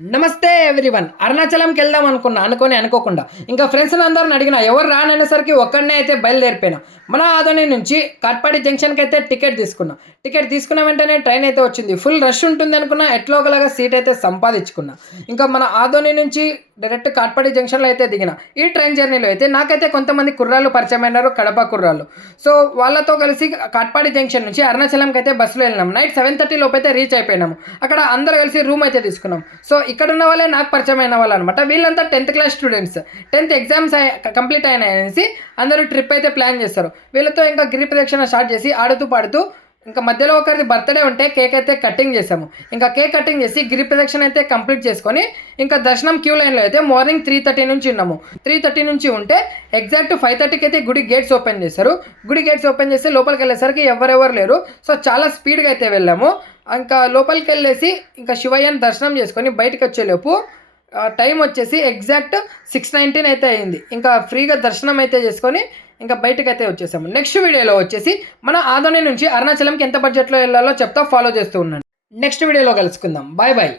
నమస్తే ఎవ్రీవన్. అరుణాచలంకి వెళ్దాం అనుకోకుండా ఇంకా ఫ్రెండ్స్ని అందరిని అడిగిన ఎవరు రాననేసరికి ఒక్కడనే అయితే బయలుదేరిపోయినా. మన ఆదోని నుంచి కాట్పాడి జంక్షన్కి అయితే టికెట్ తీసుకున్న వెంటనే ట్రైన్ అయితే వచ్చింది. ఫుల్ రష్ ఉంటుంది అనుకున్నా, ఎట్లో ఒకలాగా సీట్ అయితే సంపాదించుకున్నా. ఇంకా మన ఆదోని నుంచి డైరెక్ట్ కాట్పాడి జంక్షన్లో అయితే దిగిన. ఈ ట్రైన్ జర్నీలో అయితే నాకైతే కొంతమంది కుర్రాళ్ళు పరిచయం అయినారు, కడప కుర్రాళ్ళు. సో వాళ్ళతో కలిసి కాట్పాడి జంక్షన్ నుంచి అరుణాచలంకి అయితే బస్సులో వెళ్ళినాం. నైట్ 7:30 లోపు అయితే రీచ్ అయిపోయినాము. అక్కడ అందరూ కలిసి రూమ్ అయితే తీసుకున్నాం. సో ఇక్కడ ఉన్న వాళ్ళే నాకు పరిచయం అయిన వాళ్ళు అనమాట. వీళ్ళంతా 10th class students. 10th exams complete అయినాయనేసి అందరూ ట్రిప్ అయితే ప్లాన్ చేస్తారు. వీళ్ళతో ఇంకా గిరి ప్రదక్షిణ స్టార్ట్ చేసి ఆడుతూ పాడుతూ ఇంకా మధ్యలో ఒకరిది బర్త్డే ఉంటే కేక్ అయితే కటింగ్ చేసాము. ఇంకా కేక్ కటింగ్ చేసి గిరి ప్రదక్షిణ అయితే కంప్లీట్ చేసుకొని ఇంకా దర్శనం క్యూ లైన్లో అయితే మార్నింగ్ 3:30 నుంచి ఉన్నాము. 3:30 నుంచి ఉంటే ఎగ్జాక్ట్ 5:30కి అయితే గుడి గేట్స్ ఓపెన్ చేశారు. గుడి గేట్స్ ఓపెన్ చేసి లోపలికి వెళ్ళేసరికి ఎవరెవరు లేరు. సో చాలా స్పీడ్గా అయితే వెళ్ళాము. ఇంకా లోపలికి వెళ్ళేసి ఇంకా శివయ్యని దర్శనం చేసుకొని బయటకు వచ్చేలోపు టైం వచ్చేసి ఎగ్జాక్ట్ 6:19 అయితే అయింది. ఇంకా ఫ్రీగా దర్శనం అయితే చేసుకొని ఇంకా బయటకు అయితే వచ్చేసాము. నెక్స్ట్ వీడియోలో వచ్చేసి మన ఆదోని నుంచి అరుణాచలంకి ఎంత బడ్జెట్లో వెళ్ళాలో చెప్తా, ఫాలో చేస్తూ ఉన్నాను. నెక్స్ట్ వీడియోలో కలుసుకుందాం. Bye bye.